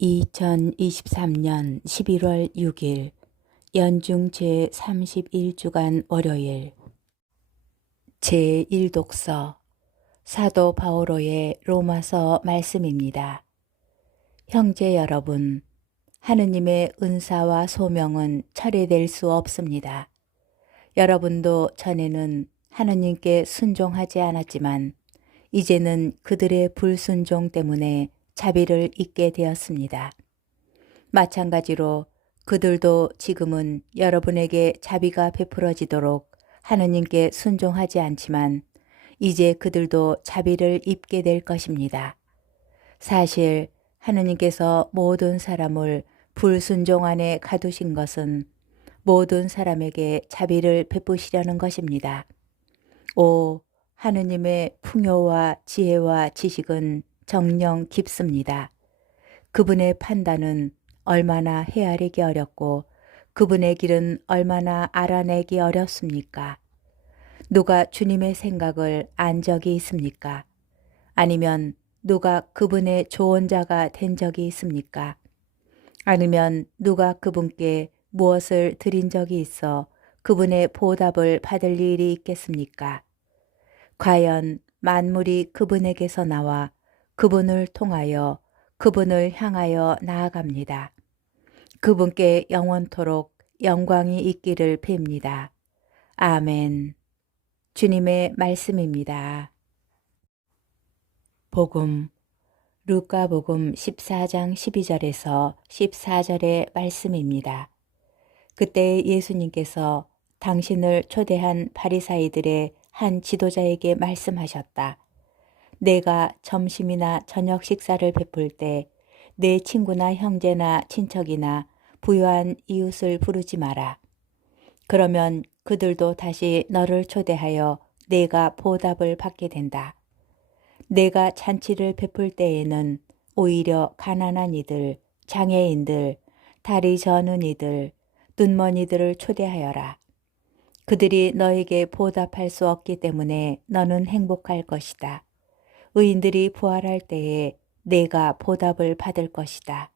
2023년 11월 6일 연중 제31주간 월요일 제1독서 사도 바오로의 로마서 말씀입니다. 형제 여러분, 하느님의 은사와 소명은 철회될 수 없습니다. 여러분도 전에는 하느님께 순종하지 않았지만 이제는 그들의 불순종 때문에 자비를 잊게 되었습니다. 마찬가지로 그들도 지금은 여러분에게 자비가 베풀어지도록 하느님께 순종하지 않지만 이제 그들도 자비를 입게 될 것입니다. 사실 하느님께서 모든 사람을 불순종 안에 가두신 것은 모든 사람에게 자비를 베푸시려는 것입니다. 오, 하느님의 풍요와 지혜와 지식은 정녕 깊습니다. 그분의 판단은 얼마나 헤아리기 어렵고 그분의 길은 얼마나 알아내기 어렵습니까? 누가 주님의 생각을 안 적이 있습니까? 아니면 누가 그분의 조언자가 된 적이 있습니까? 아니면 누가 그분께 무엇을 드린 적이 있어 그분의 보답을 받을 일이 있겠습니까? 과연 만물이 그분에게서 나와 그분을 통하여 그분을 향하여 나아갑니다. 그분께 영원토록 영광이 있기를 빕니다. 아멘. 주님의 말씀입니다. 복음 루카복음 14장 12절에서 14절의 말씀입니다. 그때 예수님께서 당신을 초대한 바리사이들의 한 지도자에게 말씀하셨다. 내가 점심이나 저녁 식사를 베풀 때 내 친구나 형제나 친척이나 부유한 이웃을 부르지 마라. 그러면 그들도 다시 너를 초대하여 내가 보답을 받게 된다. 내가 잔치를 베풀 때에는 오히려 가난한 이들, 장애인들, 다리 저는 이들, 눈먼 이들을 초대하여라. 그들이 너에게 보답할 수 없기 때문에 너는 행복할 것이다. 의인들이 부활할 때에 내가 보답을 받을 것이다.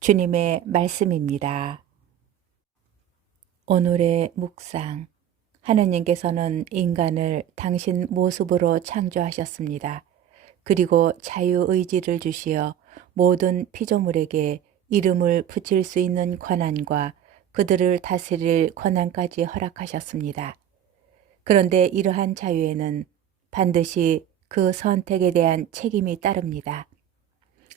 주님의 말씀입니다. 오늘의 묵상. 하느님께서는 인간을 당신 모습으로 창조하셨습니다. 그리고 자유의지를 주시어 모든 피조물에게 이름을 붙일 수 있는 권한과 그들을 다스릴 권한까지 허락하셨습니다. 그런데 이러한 자유에는 반드시 그 선택에 대한 책임이 따릅니다.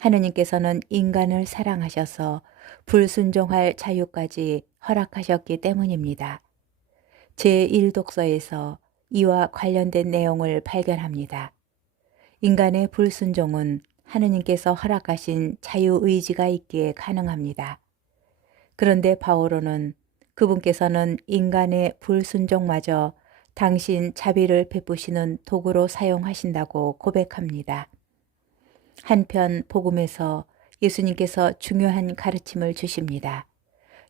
하느님께서는 인간을 사랑하셔서 불순종할 자유까지 허락하셨기 때문입니다. 제1독서에서 이와 관련된 내용을 발견합니다. 인간의 불순종은 하느님께서 허락하신 자유의지가 있기에 가능합니다. 그런데 바오로는 그분께서는 인간의 불순종마저 당신 자비를 베푸시는 도구로 사용하신다고 고백합니다. 한편 복음에서 예수님께서 중요한 가르침을 주십니다.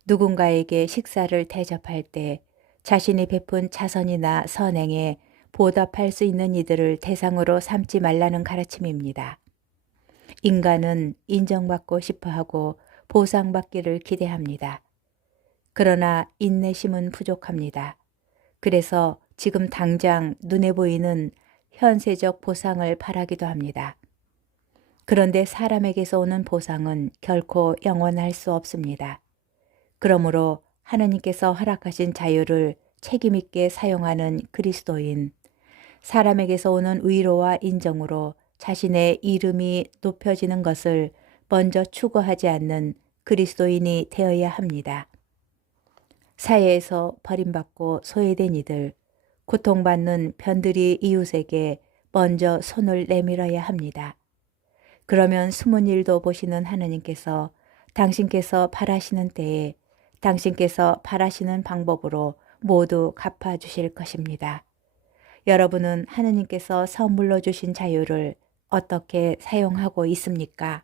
누군가에게 식사를 대접할 때 자신이 베푼 자선이나 선행에 보답할 수 있는 이들을 대상으로 삼지 말라는 가르침입니다. 인간은 인정받고 싶어하고 보상받기를 기대합니다. 그러나 인내심은 부족합니다. 그래서 지금 당장 눈에 보이는 현세적 보상을 바라기도 합니다. 그런데 사람에게서 오는 보상은 결코 영원할 수 없습니다. 그러므로 하느님께서 허락하신 자유를 책임있게 사용하는 그리스도인, 사람에게서 오는 위로와 인정으로 자신의 이름이 높여지는 것을 먼저 추구하지 않는 그리스도인이 되어야 합니다. 사회에서 버림받고 소외된 이들, 고통받는 변두리 이웃에게 먼저 손을 내밀어야 합니다. 그러면 숨은 일도 보시는 하느님께서 당신께서 바라시는 때에 당신께서 바라시는 방법으로 모두 갚아주실 것입니다. 여러분은 하느님께서 선물로 주신 자유를 어떻게 사용하고 있습니까?